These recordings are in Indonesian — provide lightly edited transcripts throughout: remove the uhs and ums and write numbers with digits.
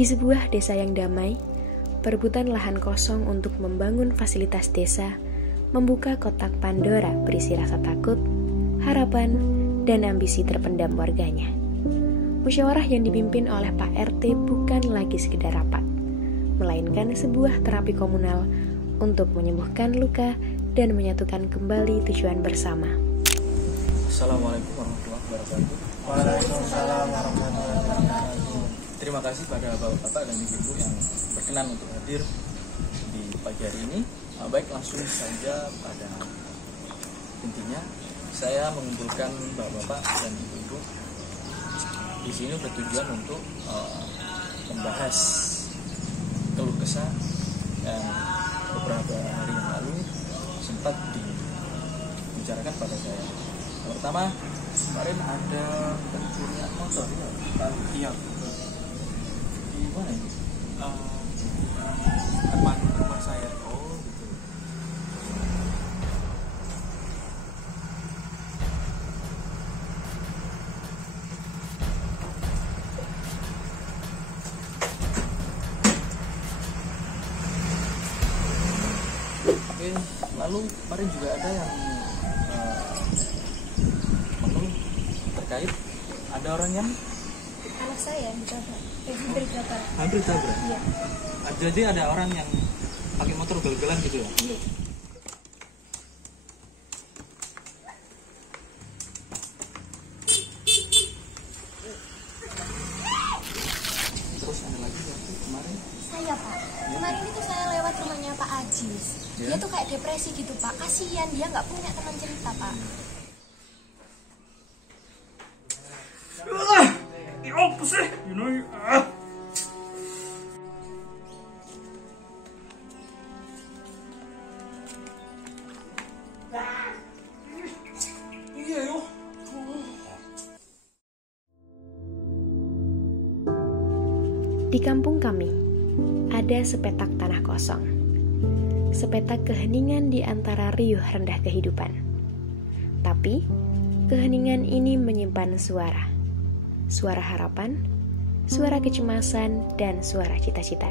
Di sebuah desa yang damai, perebutan lahan kosong untuk membangun fasilitas desa membuka kotak Pandora berisi rasa takut, harapan, dan ambisi terpendam warganya. Musyawarah yang dipimpin oleh Pak RT bukan lagi sekedar rapat, melainkan sebuah terapi komunal untuk menyembuhkan luka dan menyatukan kembali tujuan bersama. Assalamualaikum warahmatullahi wabarakatuh. Waalaikumsalam warahmatullahi wabarakatuh. Terima kasih pada bapak-bapak dan ibu-ibu yang berkenan untuk hadir di pagi hari ini. Baik, langsung saja pada intinya. Saya mengumpulkan bapak-bapak dan ibu-ibu di sini bertujuan untuk membahas keluh kesah yang beberapa hari yang lalu sempat dibicarakan pada saya. Yang pertama, kemarin ada pencurian motor ya? Iya. Di mana ini? Depan rumah saya. Oh gitu. Oke, lalu kemarin juga ada yang mengeluh terkait ada orang yang anak saya ditabrak, hampir tabrak. Iya. Jadi ada orang yang pakai motor ugal-ugalan gitu ya? Iya. Terus ada lagi waktu kemarin? Saya Pak, kemarin itu saya lewat rumahnya Pak Ajis. Dia tuh kayak depresi gitu Pak, kasihan dia nggak punya teman cerita Pak. Apa sih? Iya yo. Di kampung kami, ada sepetak tanah kosong. Sepetak keheningan di antara riuh rendah kehidupan. Tapi, keheningan ini menyimpan suara. Suara harapan, suara kecemasan, dan suara cita-cita.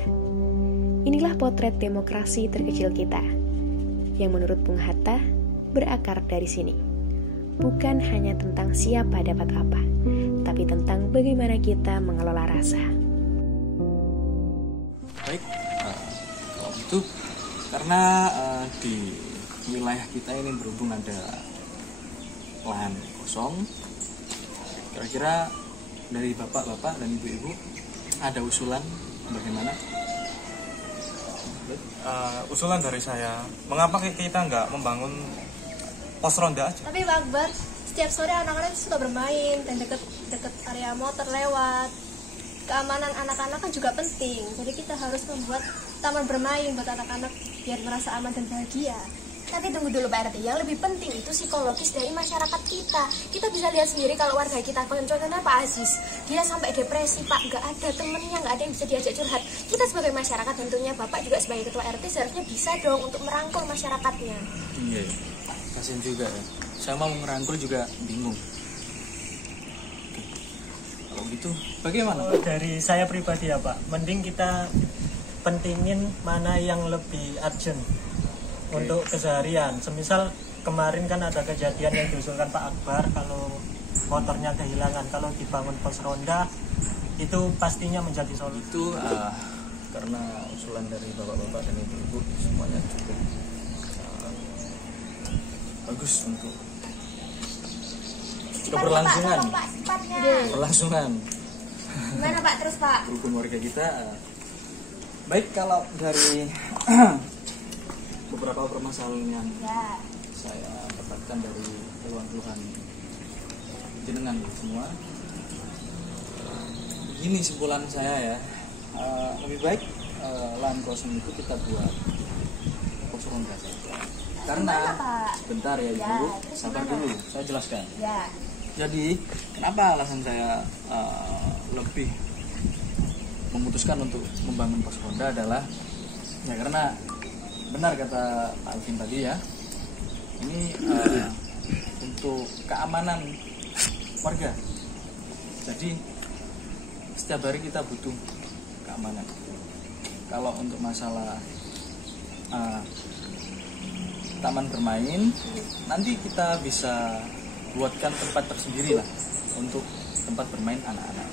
Inilah potret demokrasi terkecil kita, yang menurut Bung Hatta berakar dari sini. Bukan hanya tentang siapa dapat apa, tapi tentang bagaimana kita mengelola rasa. Baik, kalau gitu karena di wilayah kita ini berhubung ada lahan kosong, kira-kira dari bapak-bapak dan ibu-ibu ada usulan bagaimana? Usulan dari saya, mengapa kita nggak membangun pos ronda aja? Tapi Pak Akbar, setiap sore anak-anak itu suka bermain dan deket area motor lewat. Keamanan anak-anak kan juga penting, jadi kita harus membuat taman bermain buat anak-anak biar merasa aman dan bahagia. Tapi tunggu dulu Pak RT, yang lebih penting itu psikologis dari masyarakat kita. Kita bisa lihat sendiri kalau warga kita, contohnya Pak Aziz, dia sampai depresi Pak, nggak ada temennya, nggak ada yang bisa diajak curhat. Kita sebagai masyarakat, tentunya Bapak juga sebagai ketua RT seharusnya bisa dong untuk merangkul masyarakatnya. Iya, kasian juga ya. Saya mau ngerangkul juga bingung. Oke. Kalau gitu, bagaimana? Dari saya pribadi ya Pak, mending kita pentingin mana yang lebih urgent untuk keseharian. Semisal kemarin kan ada kejadian yang diusulkan Pak Akbar, kalau motornya kehilangan, kalau dibangun pos ronda itu pastinya menjadi solusi. Itu karena usulan dari bapak-bapak dan ibu-ibu semuanya cukup bagus untuk keberlangsungan. Berlangsungan. Gimana Pak, terus Pak? Hukum warga kita. Baik, kalau dari beberapa permasalahan yang saya dapatkan dari keluhan-keluhan jenengan semua, begini simpulan saya ya, lebih baik lahan kosong itu kita buat pos ronda saja. Karena sebentar ya Ibu, sabar dulu, saya jelaskan. Jadi kenapa alasan saya lebih memutuskan untuk membangun pos ronda adalah ya karena benar kata Pak Alvin tadi ya, ini untuk keamanan warga. Jadi setiap hari kita butuh keamanan. Kalau untuk masalah taman bermain, nanti kita bisa buatkan tempat tersendiri lah untuk tempat bermain anak-anak.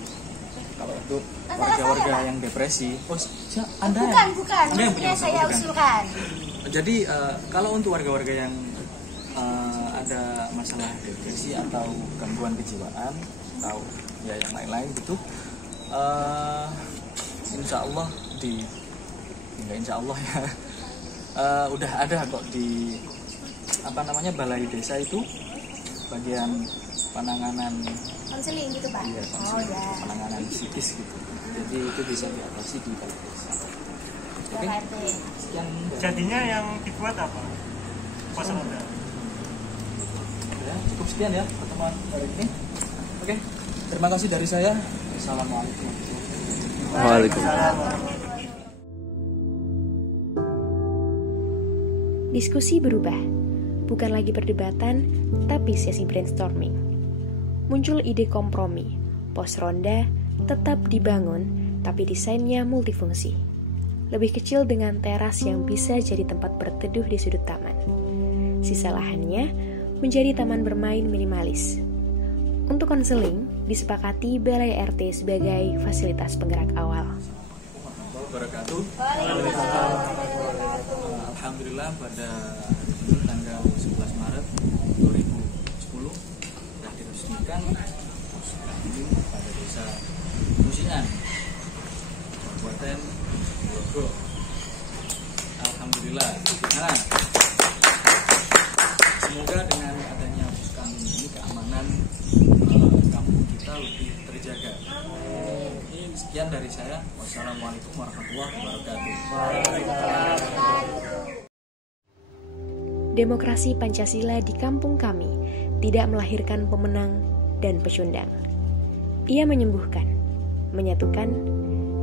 Kalau untuk warga-warga yang depresi, Anda bukan, Anda yang punya saya bukan? usulkan. Jadi kalau untuk warga-warga yang ada masalah depresi atau gangguan kejiwaan atau ya yang lain-lain gitu, insya Allah nggak insya Allah ya, udah ada kok di balai desa itu bagian penanganan Konseling gitu Pak? ya, penanganan psikis gitu. Jadi itu bisa diatasi di balai desa. Oke, sekian. Jadinya yang dibuat apa? Pos ronda. Ya, cukup sekian ya pertemuan hari ini. Oke, terima kasih dari saya. Assalamualaikum. Waalaikumsalam. Diskusi berubah, bukan lagi perdebatan, tapi sesi brainstorming. Muncul ide kompromi, pos ronda tetap dibangun, tapi desainnya multifungsi. Lebih kecil dengan teras yang bisa jadi tempat berteduh di sudut taman. Sisa lahannya menjadi taman bermain minimalis. Untuk konseling, disepakati Balai RT sebagai fasilitas penggerak awal. Alhamdulillah pada tanggal 11 Maret 2010 telah diresmikan posyandu pada desa Musingan, Kabupaten Grogol. Alhamdulillah. Nah, semoga dengan adanya posyandu ini keamanan kampung kita lebih terjaga. Sekian dari saya. Wassalamualaikum warahmatullahi wabarakatuh. Demokrasi Pancasila di kampung kami tidak melahirkan pemenang dan pecundang. Ia menyembuhkan, menyatukan,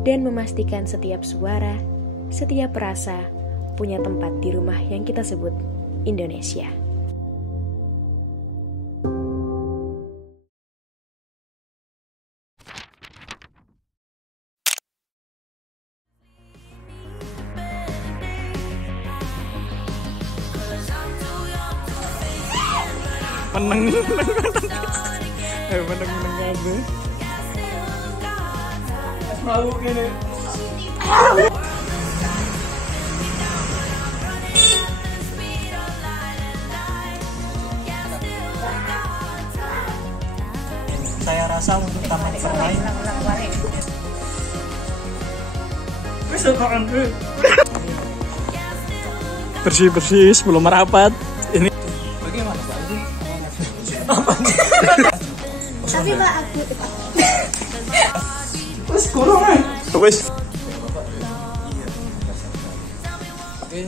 dan memastikan setiap suara, setiap rasa punya tempat di rumah yang kita sebut Indonesia. meneng kabeh. Mau gini. Saya rasa untuk taman bermain Bersih-bersih sebelum merapat. Ini Bagaimana Pak? Tapi Pak aku wis. Oke.